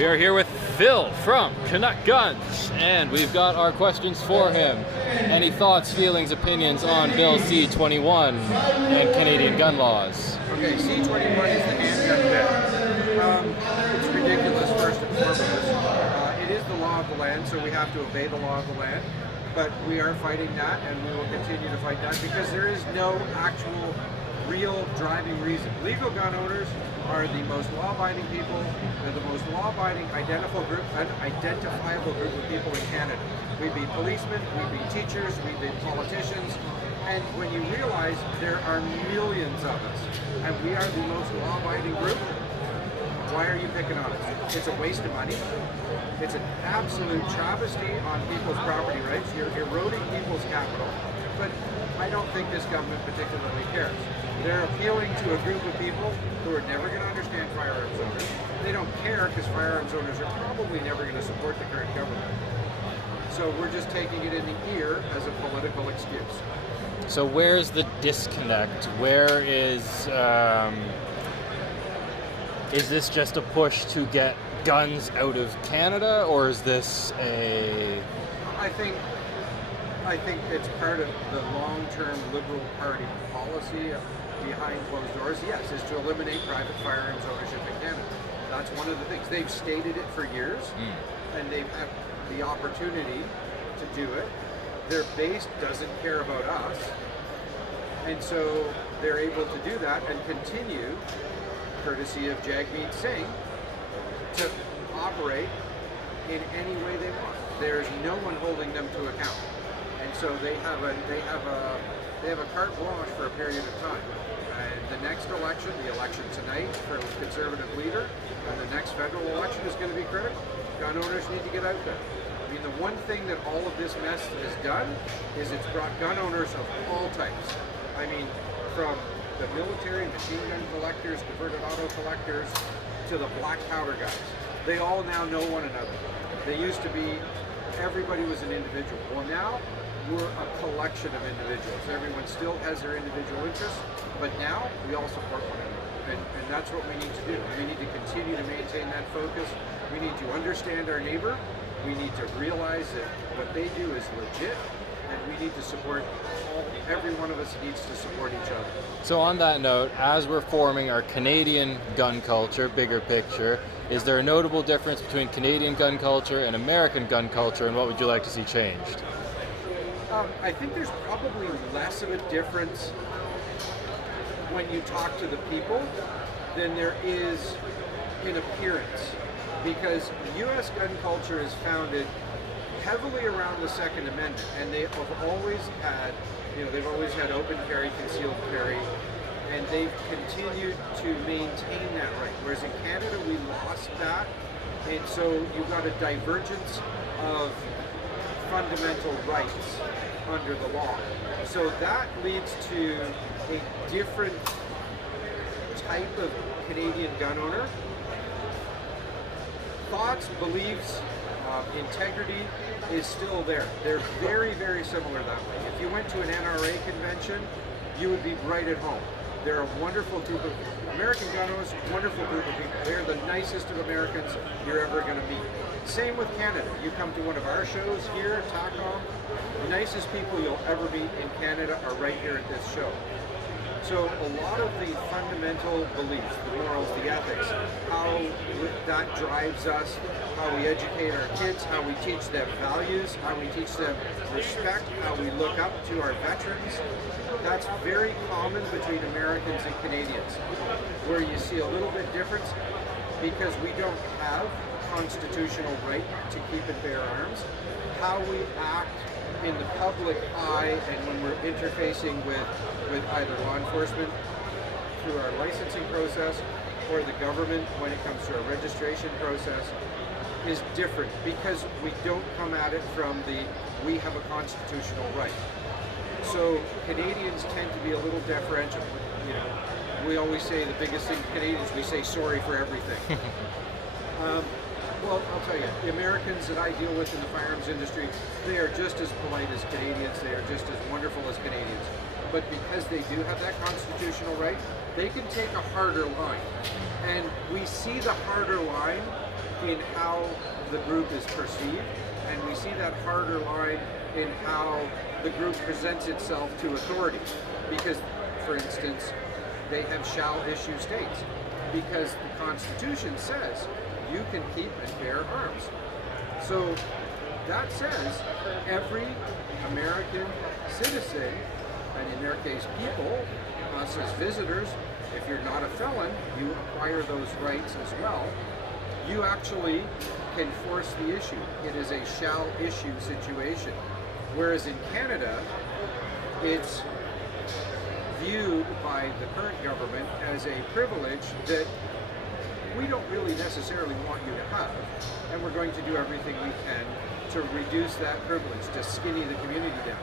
We are here with Phil from Canuck Guns, and we've got our questions for him. Any thoughts, feelings, opinions on Bill C-21 and Canadian gun laws? Okay, C-21 is the handgun bill. It's ridiculous, first and foremost. It is the law of the land, so we have to obey the law of the land. But we are fighting that, and we will continue to fight that because there is no actual real driving reason. Legal gun owners are the most law-abiding people. They're the most law-abiding identifiable group of people in Canada. We beat policemen, we beat teachers, we beat politicians, and when you realize there are millions of us, and we are the most law-abiding group, why are you picking on us? It's a waste of money. It's an absolute travesty on people's property rights. You're eroding people's capital, but I don't think this government particularly cares. They're appealing to a group of people who are never going to understand firearms owners. They don't care because firearms owners are probably never going to support the current government. So we're just taking it in the ear as a political excuse. So where's the disconnect? Where is this just a push to get guns out of Canada, or is this a... I think it's part of the long-term Liberal Party policy behind closed doors, yes, is to eliminate private firearms ownership in Canada. That's one of the things. They've stated it for years, and they've had the opportunity to do it. Their base doesn't care about us, and so they're able to do that and continue, courtesy of Jagmeet Singh, to operate in any way they want. There's no one holding them to account, and so they have a carte blanche for a period of time. And the next election, the election tonight for the Conservative leader, and the next federal election is going to be critical. Gun owners need to get out there. I mean, the one thing that all of this mess has done is it's brought gun owners of all types. I mean, from the military, machine gun collectors, converted auto collectors, to the black powder guys. They all now know one another. They used to be, everybody was an individual. Well, now we're a collection of individuals. Everyone still has their individual interests, but now we all support one another. And that's what we need to do. We need to continue to maintain that focus. We need to understand our neighbor. We need to realize that what they do is legit, and we need to support every one of us needs to support each other. So on that note, as we're forming our Canadian gun culture, bigger picture, is there a notable difference between Canadian gun culture and American gun culture, and what would you like to see changed? I think there's probably less of a difference when you talk to the people than there is in appearance, because U.S. gun culture is founded heavily around the Second Amendment, and they have always had, they've always had open carry, concealed carry, and they've continued to maintain that right. Whereas in Canada, we lost that, and so you've got a divergence of fundamental rights under the law. So that leads to a different type of Canadian gun owner. Thoughts, beliefs, integrity is still there. They're very, very similar that way. If you went to an NRA convention, you would be right at home. They're a wonderful group of American gun owners, wonderful group of people. They're the nicest of Americans you're ever going to meet. Same with Canada. You come to one of our shows here, TACOM, the nicest people you'll ever meet in Canada are right here at this show. So a lot of the fundamental beliefs, the morals, the ethics, how that drives us, how we educate our kids, how we teach them values, how we teach them respect, how we look up to our veterans, that's very common between Americans and Canadians. Where you see a little bit difference, because we don't have constitutional right to keep and bear arms, how we act in the public eye and when we're interfacing with either law enforcement through our licensing process or the government when it comes to our registration process is different, because we don't come at it from we have a constitutional right. So Canadians tend to be a little deferential. We always say the biggest thing Canadians, we say sorry for everything. Well, I'll tell you, the Americans that I deal with in the firearms industry, they are just as polite as Canadians, they are just as wonderful as Canadians. But because they do have that constitutional right, they can take a harder line. And we see the harder line in how the group is perceived, and we see that harder line in how the group presents itself to authority. Because, for instance, they have shall issue states, because the Constitution says you can keep and bear arms. So that says every American citizen, and in their case people, us as visitors, if you're not a felon, you acquire those rights as well. You actually can force the issue. It is a shall issue situation. Whereas in Canada, it's viewed by the current government as a privilege that we don't really necessarily want you to have, and we're going to do everything we can to reduce that privilege, to skinny the community down.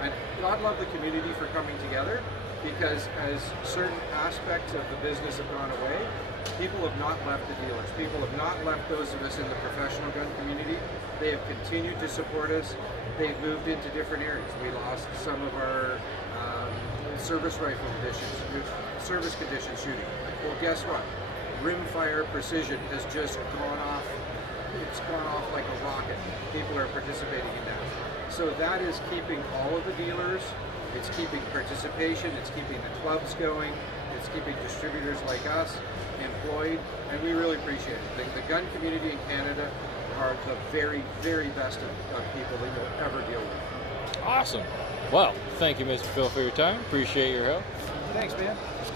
And God love the community for coming together, because as certain aspects of the business have gone away, people have not left the dealers. People have not left those of us in the professional gun community. They have continued to support us. They've moved into different areas. We lost some of our service rifle conditions, service condition shooting. Well, guess what? Rimfire precision has just gone off. It's gone off like a rocket. People are participating in that. So that is keeping all of the dealers, it's keeping participation, it's keeping the clubs going, it's keeping distributors like us employed, and we really appreciate it. The gun community in Canada are the very, very best of people that you'll ever deal with. Awesome. Well, thank you, Mr. Phil, for your time. Appreciate your help. Thanks, man.